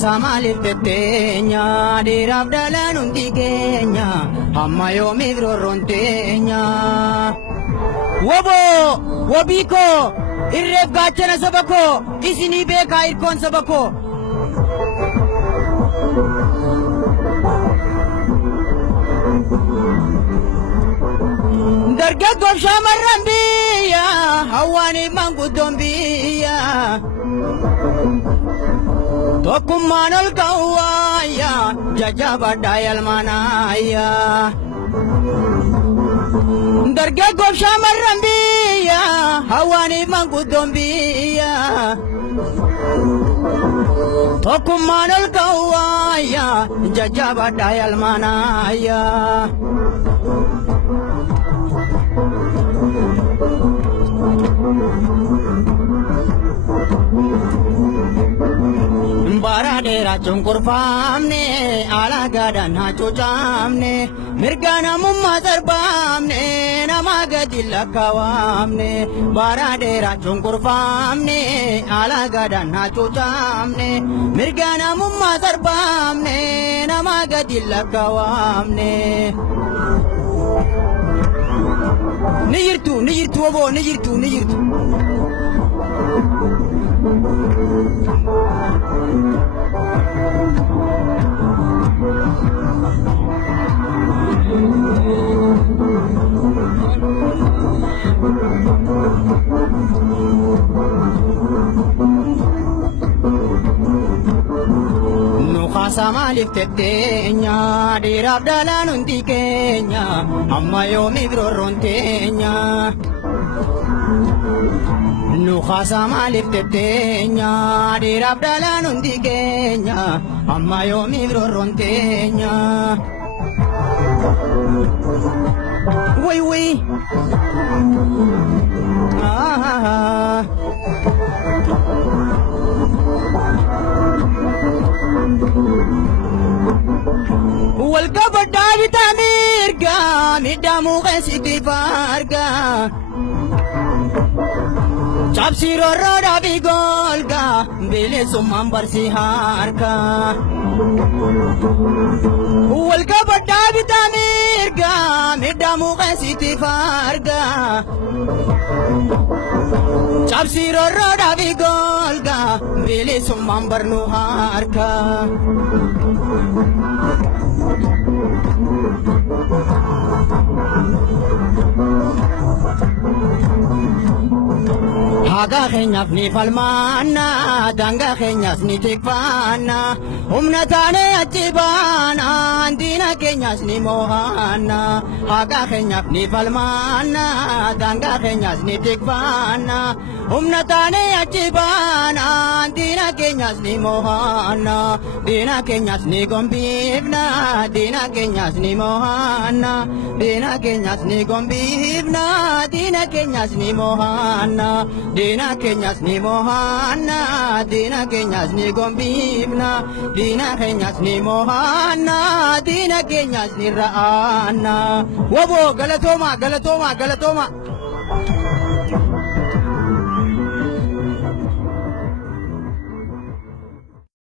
Samali tetenya dirab dalan untikenya amma yomi grontenya wabiko irref gachana sabako isini beka irkon sabako darga gob shamarran biya hawani mangudon biya Tokumanul kawaya jajaba dayal manaya Darga gob shamarran biya hawani mangudon biya Tokumanul kawaya jajaba dayal manaya Baradera chunkurfamne ala gadan hachuchamne mirgana mumma zarbamne namagadilla kawamne baradera chunkurfamne ala gadan hachuchamne mirgana mumma zarbamne namagadilla kawamne niyirtu abo niyirtu Samali tetenya dirab dalan untikenya amma yomi grontenya Nuha samali tetenya dirab dalan untikenya amma yomi grontenya Wai والقبر بتامير قام الدمو غسيتي فارقا شابسي رودا بيقولقا بيلي سمان برسي هاركا والقبر بتامير قام الدمو غسيتي فارقا شابسي رودا بيقولقا بيلي سمان برنو هاركا Haga kenyaf ni falmana, danga kenyas ni tikfana, umnatane achibana, andina kenyas ni mohana. Haga kenyaf ni falmana, danga kenyas ni tikfana, umnatane achibana, andina kenyas ni mohana. Dina kenyas ni gombivna, dina kenyas ni mohana. Dina kenyas ni gombivna, dina kenyas ni mohana. Dina kenyas ni mohana, dina kenyas ni gombivna, dina kenyas ni mohana, dina kenyas ni raana. Wabo galatoma.